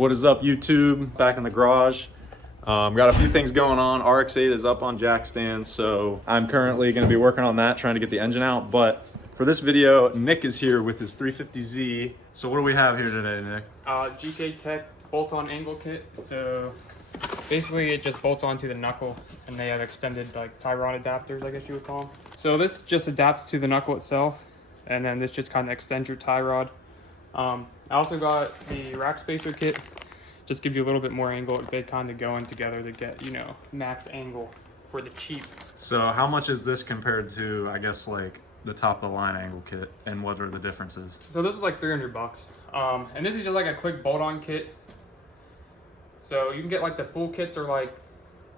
What is up, YouTube? Back in the garage. Got a few things going on. RX-8 is up on jack stands, so I'm currently going to be working on that, trying to get the engine out. But for this video, Nick is here with his 350Z. So what do we have here today, Nick? GKTech bolt-on angle kit. So basically it just bolts onto the knuckle, and they have extended like tie rod adapters, I guess you would call them. So this just adapts to the knuckle itself, and then this just kind of extends your tie rod. I also got the rack spacer kit. Just gives you a little bit more angle. They kind of go in together to get, you know, max angle for the cheap. So how much is this compared to, I guess, like the top of the line angle kit, and what are the differences? So this is like 300 bucks. And this is just like a quick bolt-on kit. So you can get like the full kits or like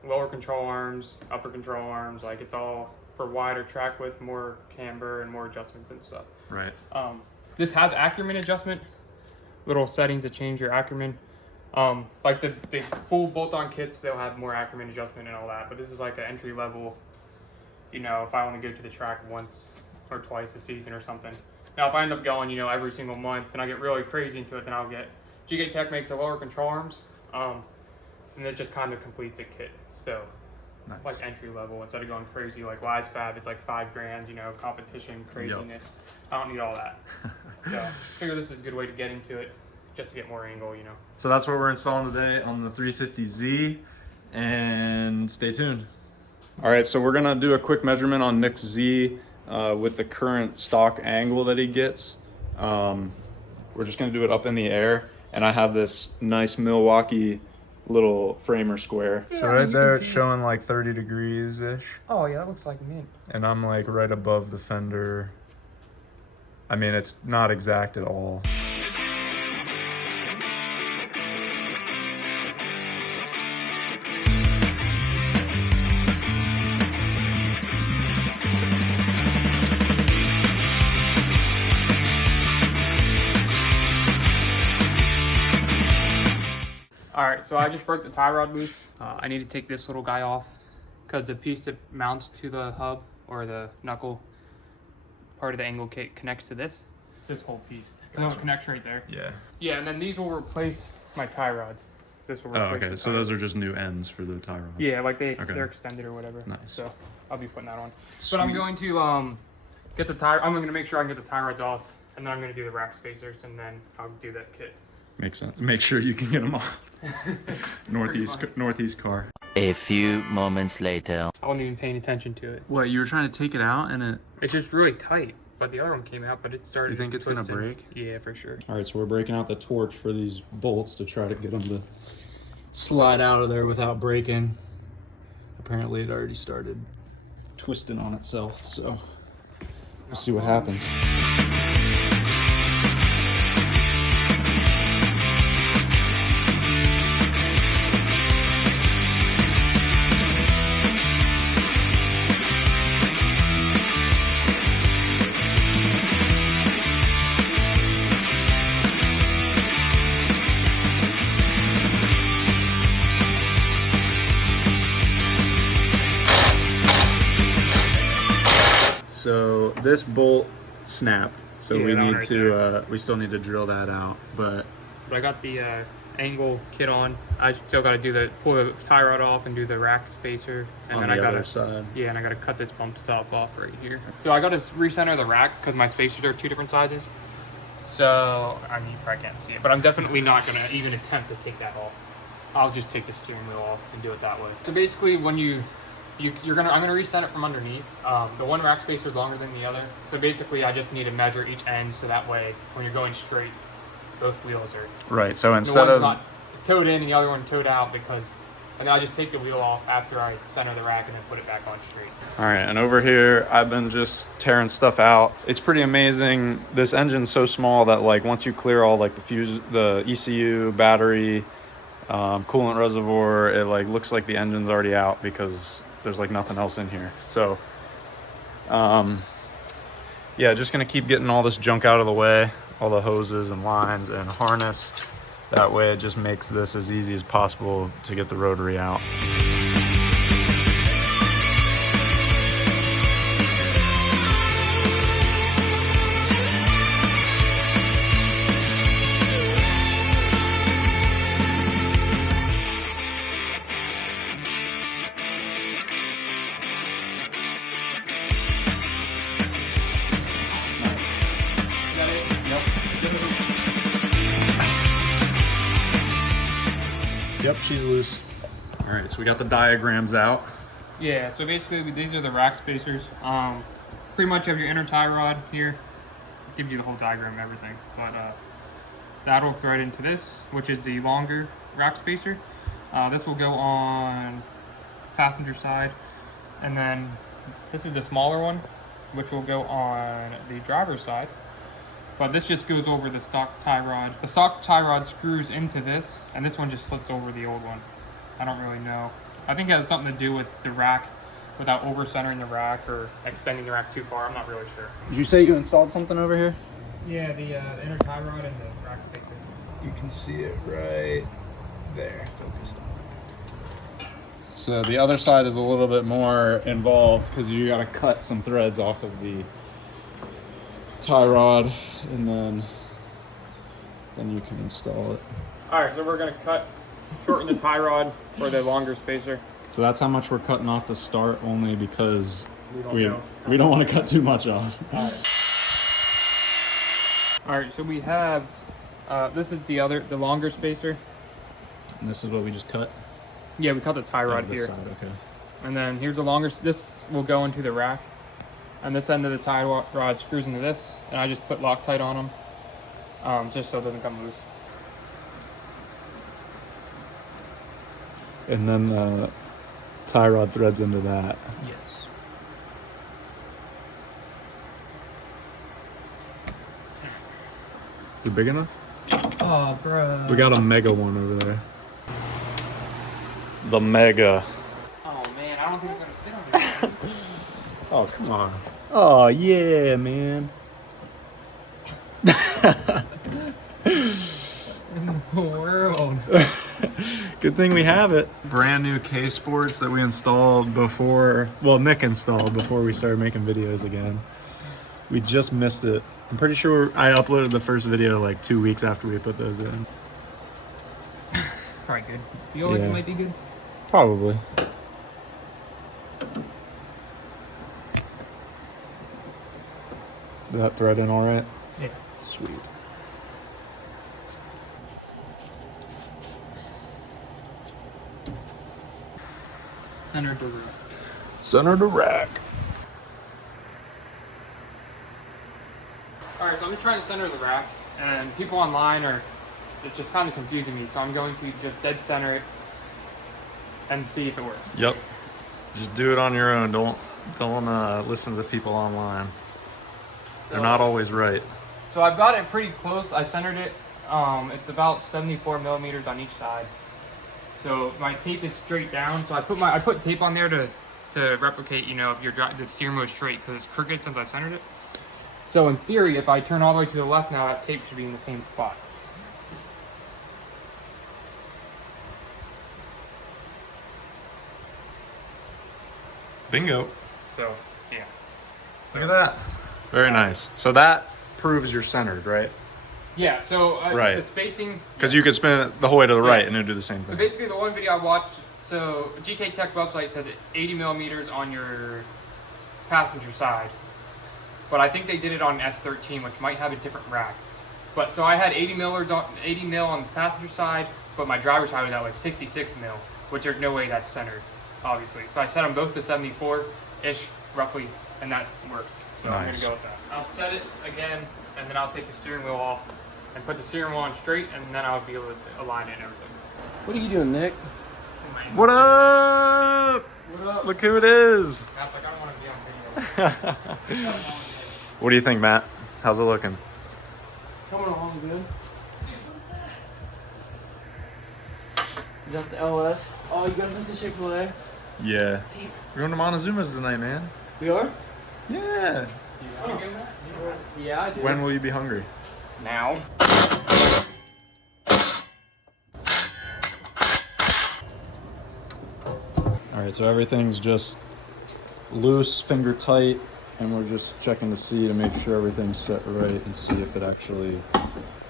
lower control arms, upper control arms. Like it's all for wider track width, more camber and more adjustments and stuff. Right. This has Ackerman adjustment, little settings to change your Ackerman. Like the full bolt-on kits, they'll have more Ackerman adjustment and all that, but this is like an entry level, you know, if I want to go to the track once or twice a season or something. Now if I end up going, you know, every single month and I get really crazy into it, then I'll get, GKTech makes the lower control arms, and it just kind of completes a kit. So nice. Like entry level, instead of going crazy like Wisefab, it's like $5,000, you know, competition craziness. Yep. I don't need all that. So I figure this is a good way to get into it, just to get more angle, you know. So that's what we're installing today on the 350Z, and stay tuned. All right, so we're gonna do a quick measurement on Nick's Z with the current stock angle that he gets. We're just gonna do it up in the air, and I have this nice Milwaukee little framer square. So right there it's showing like 30 degrees-ish. Oh yeah, that looks like mint. And I'm like right above the fender. I mean, it's not exact at all. All right, so I just broke the tie rod loose. I need to take this little guy off because the piece that mounts to the hub or the knuckle part of the angle kit connects to this whole piece. Gotcha. So it connects right there. Yeah. Yeah, and then these will replace my tie rods. This will replace okay. So those are just new ends for the tie rods. Yeah, like they're extended or whatever. Nice. So I'll be putting that on. Sweet. But I'm going to get the tie. I'm going to make sure I can get the tie rods off, and then I'm going to do the rack spacers, and then I'll do that kit. Makes sense. Make sure you can get them off. Northeast car. A few moments later. I wasn't even paying attention to it. What, you were trying to take it out and it's just really tight. But the other one came out, but it started. You think it's twisting. gonna break? Yeah, for sure. All right, so we're breaking out the torch for these bolts to try to get them to slide out of there without breaking. Apparently it already started twisting on itself, so we'll see what happens. So this bolt snapped, so Yeah, we need right to we still need to drill that out, but I got the angle kit on. I still got to pull the tie rod off and do the rack spacer, and on then the I other got side. Yeah, and I got to cut this bump stop off right here. So I got to recenter the rack because my spacers are two different sizes. So I mean, you probably can't see it, but I'm definitely not gonna even attempt to take that off. I'll just take the steering wheel off and do it that way. So basically, when I'm gonna recenter it from underneath. The one rack spacer is longer than the other. So basically I just need to measure each end so that way when you're going straight, both wheels are right. So the instead one's of not towed in and the other one towed out, because and then I just take the wheel off after I center the rack and then put it back on straight. all right, and over here I've been just tearing stuff out. It's pretty amazing. This engine's so small that like once you clear all like the ECU, battery, coolant reservoir, it like looks like the engine's already out because there's like nothing else in here. So yeah, just gonna keep getting all this junk out of the way, all the hoses and lines and harness. That way it just makes this as easy as possible to get the rotary out. Yep, she's loose. All right, so we got the diagrams out. Yeah, so basically these are the rack spacers. Pretty much you have your inner tie rod here. Gives you the whole diagram and everything. But that'll thread into this, which is the longer rack spacer. This will go on passenger side. And then this is the smaller one, which will go on the driver's side. But this just goes over the stock tie rod. The stock tie rod screws into this, and this one just slips over the old one. I don't really know. I think it has something to do with the rack, without over centering the rack or extending the rack too far. I'm not really sure. Did you say you installed something over here? Yeah, the inner tie rod and the rack spacer. You can see it right there, focused on it. So the other side is a little bit more involved because you got to cut some threads off of the tie rod, and then you can install it. All right, so we're gonna shorten the tie rod for the longer spacer. So that's how much we're cutting off to start, only because We we don't want to cut too much off. All right, so we have this is the longer spacer. And this is what we just cut. Yeah, we cut the tie rod This here, side, okay. and then here's the longer. This will go into the rack, and this end of the tie rod screws into this, and I just put Loctite on them, just so it doesn't come loose. And then the tie rod threads into that. Yes. Is it big enough? Oh, bro. We got a mega one over there. The mega. Oh man, I don't think it's gonna fit on this. Oh, come on. Oh, yeah, man. In the world. Good thing we have it. Brand new case sports that we installed before, well, Nick installed before we started making videos again. We just missed it. I'm pretty sure I uploaded the first video like 2 weeks after we put those in. Probably good. Feel like Yeah. it might be good? Probably. Did that thread in all right? Yeah. Sweet. Center to root. Center to rack. Alright, so I'm trying to center the rack, and people online it's just kind of confusing me, so I'm going to just dead center it and see if it works. Yep. Just do it on your own. Don't listen to the people online. They're not always right. So I've got it pretty close. I centered it. It's about 74 millimeters on each side. So my tape is straight down. So I put tape on there to replicate, you know, if the steering wheel is straight, because it's crooked since I centered it. So in theory, if I turn all the way to the left now, that tape should be in the same spot. Bingo. So yeah. Look at that. Very nice. So that proves you're centered, right? Yeah. So Right. it's facing. Because you could spin it the whole way to the Yeah. right and it'd do the same So thing. basically, the one video I watched, so GKTech's website says 80 millimeters on your passenger side, but I think they did it on S13, which might have a different rack. But so I had 80 mil on the passenger side, but my driver's side was at like 66 mil, which there's no way that's centered, obviously. So I set them both to 74-ish, roughly, and that works. So I'm Nice. gonna go with that. I'll set it again, and then I'll take the steering wheel off and put the steering wheel on straight, and then I'll be able to align it and everything. What are you doing, Nick? What up? What up? Look who it is. Matt's like, I don't want to be on video. What do you think, Matt? How's it looking? Coming along good. Is that the LS? Oh, you guys went to Chick-fil-A? Yeah. We're going to Montezuma's tonight, man. We are? Yeah. Yeah, I do. When will you be hungry? Now. All right, so everything's just loose, finger tight, and we're just checking to see to make sure everything's set right and see if it actually.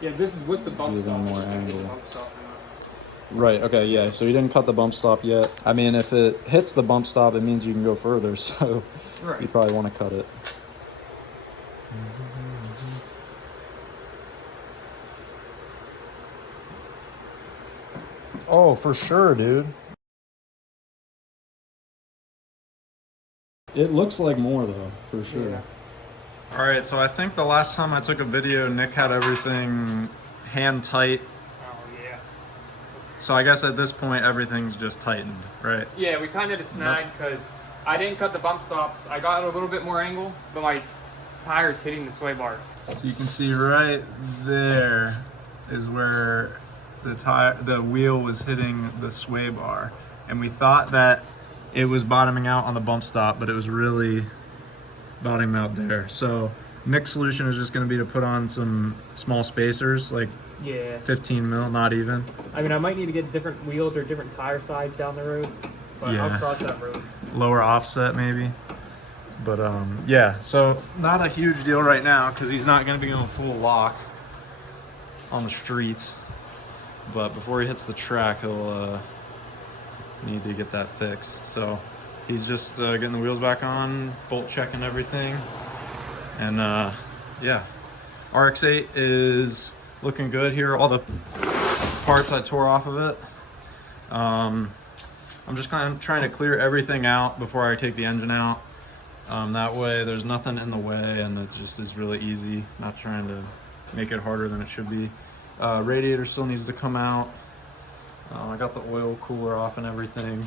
Yeah, this is with the bump Do stop. one more This is with the angle. bump stop or not. Right, okay, yeah, so you didn't cut the bump stop yet. I mean, if it hits the bump stop, it means you can go further, so you Right. probably want to cut it. Oh, for sure, dude. It looks like more though, for sure. Yeah. All right, so I think the last time I took a video, Nick had everything hand tight. Oh yeah. So I guess at this point, everything's just tightened, right? Yeah, we kind of had a snag because I didn't cut the bump stops. I got a little bit more angle, but my tire's hitting the sway bar. So you can see right there is where the wheel was hitting the sway bar, and we thought that it was bottoming out on the bump stop, but it was really bottoming out there. So Nick's solution is just going to be to put on some small spacers, like Yeah. 15 mil, not even. I mean, I might need to get different wheels or different tire sides down the road, but Yeah. I'll cross that road. Lower offset maybe. But yeah, so not a huge deal right now because he's not going to be going full lock on the streets. But before he hits the track, he'll need to get that fixed. So he's just getting the wheels back on, bolt checking everything. And yeah, RX-8 is looking good here. All the parts I tore off of it. I'm just kind of trying to clear everything out before I take the engine out. That way there's nothing in the way and it just is really easy, not trying to make it harder than it should be. Radiator still needs to come out. I got the oil cooler off and everything.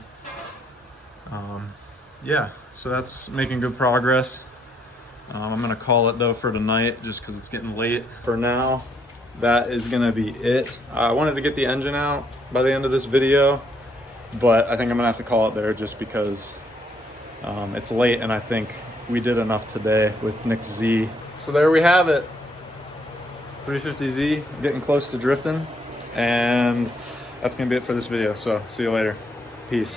Yeah, so that's making good progress. I'm gonna call it though for tonight just because it's getting late. For now, that is gonna be it. I wanted to get the engine out by the end of this video, but I think I'm gonna have to call it there just because it's late and I think we did enough today with Nick's Z. So there we have it. 350Z, getting close to drifting. And that's gonna be it for this video. So see you later. Peace.